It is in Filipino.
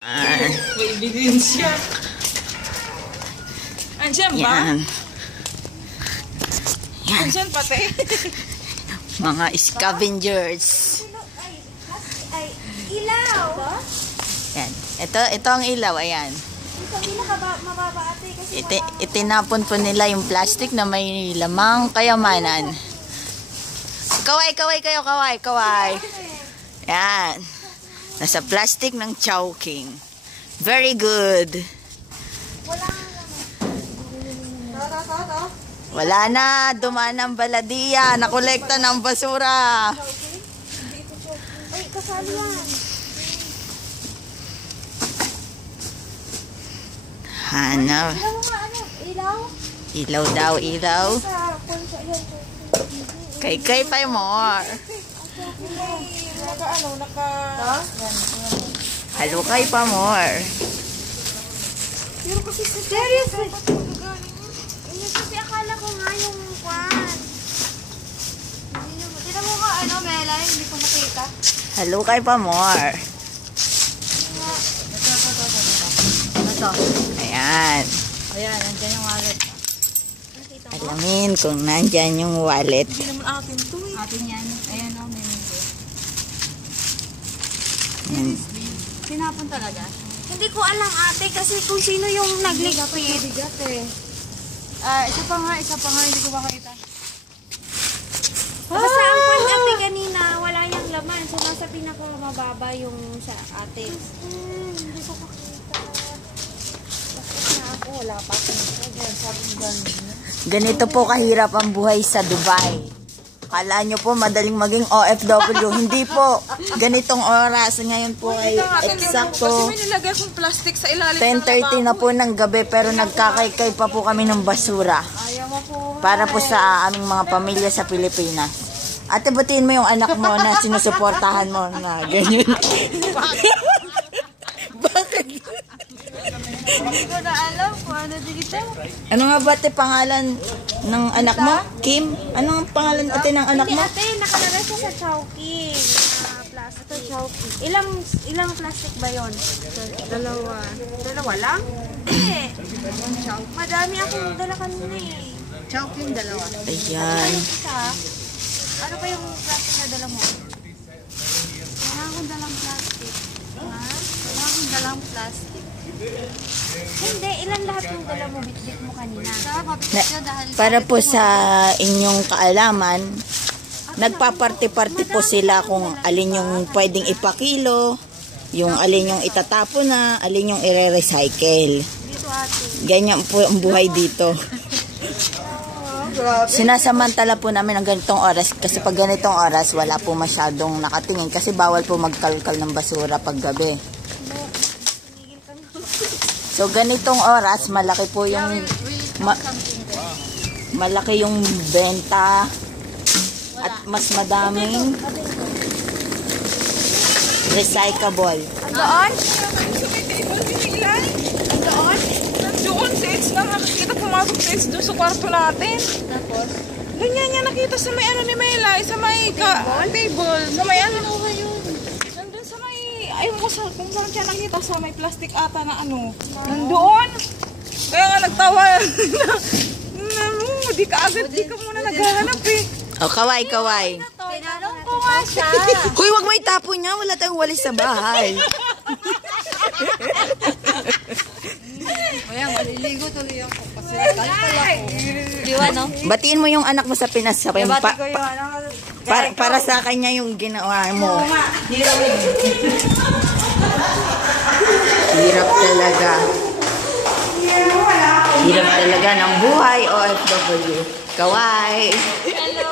May ebidensya. Andiyan ba? Yan. Yan. Andiyan pati. Mga scavengers. Ay, ilaw. Yan. Ito ang ilaw. Ayan. Hindi mababa ate kasi Itinapon po nila yung plastic na may lamang kayamanan. Kaway kayo, kaway. Yan. Nasa plastic ng Chowking. Very good. Wala na. Dumaan ang baladiya. Nakolekta ng basura. ay, kasali yan. Hanap. Ilaw mo nga, ano? Ilaw? Ilaw daw, ilaw. Sa punso yan. Kay pa more. Halukay pa more. Pero kasi seriously. Kasi akala ko nga yung kwan. Tignan mo nga, ano, Mela, hindi ko nakita. Halukay pa more. Ito. Ayan. Ayan, andiyan yung wallet. Alamin kung nandyan yung wallet. Hindi naman atin to eh. Atin yan. Ayan o, may menu. Seriously? Sinapon talaga? Hindi ko alam ate kasi kung sino yung nagligpit. Bigat eh. Isa pa nga, hindi ko makita. Basta ang kwan ate kanina, wala yung laman. So nasa pinakamababa yung sa ate. Hindi ko makita. Bakit na ako, wala pa ako. Ganito po kahirap ang buhay sa Dubai. Kala nyo po madaling maging OFW. Hindi po. Ganitong oras. Ngayon po ay eksakto Kasi may nilagay kong plastic sa ilalim 10:30 na po ng gabi pero nagkakaykay pa po kami ng basura. Ayaw mo po. Para po sa aming mga pamilya sa Pilipinas. Ate, batiin mo yung anak mo na sinusuportahan mo na ganyan. Bakit? Hindi ko na alam kung ano dito. Ano nga ba ate pangalan ng anak mo? Kim? Ano ang pangalan ate ng anak Hindi mo? ate, nakalagay siya sa Chowking. Plastic. Ito Chowking. Ilang plastic ba yun? Dalawa. Dalawa lang? Hindi. Madami akong dala kanina eh. Chowking, dalawa. Ayan. Isa, ano ba yung plastic na dala mo? Wala akong dalang plastic. Ha? Wala akong dalang plastic. Hindi, ilan lahat yung dala mo? Bitbit mo kanina. Para po sa inyong kaalaman, nagpaparte-parte po sila kung alin yung pwedeng ipakilo, yung alin yung itatapon na, alin yung ire-recycle. Dito ate. Ganyan po ang buhay dito. Sinasamantala po namin ang ganitong oras kasi pag ganitong oras wala po masyadong nakatingin kasi bawal po magkalkal ng basura pag gabi. So ganitong oras malaki po yung malaki yung benta at mas madaming recyclable. Doon? Doon? Doon sa edge na nakikita pumasok sa edge doon sa kwarto natin. Tapos? Ganyan niya nakita sa may ano ni Mela, sa may table. Sa may ano. Nandun sa may, ayun mo sa, kung saan siya nakita sa may plastic ata na ano. Nandoon. Kaya nga nagtawa. Di ka agad, di ka muna naghahanap eh. O kaway. Tinanong ko nga siya. Hoy, wag mo itapon niya, wala tayong walis sa bahay. Kaya maliligo tuloy ako kasi nagkalkal ako. Diwa, no? Batiin mo yung anak mo sa Pinas sa para sa kanya yung ginawa mo. Hirap talaga. Hirap talaga ng buhay OFW. Kaway. Hello.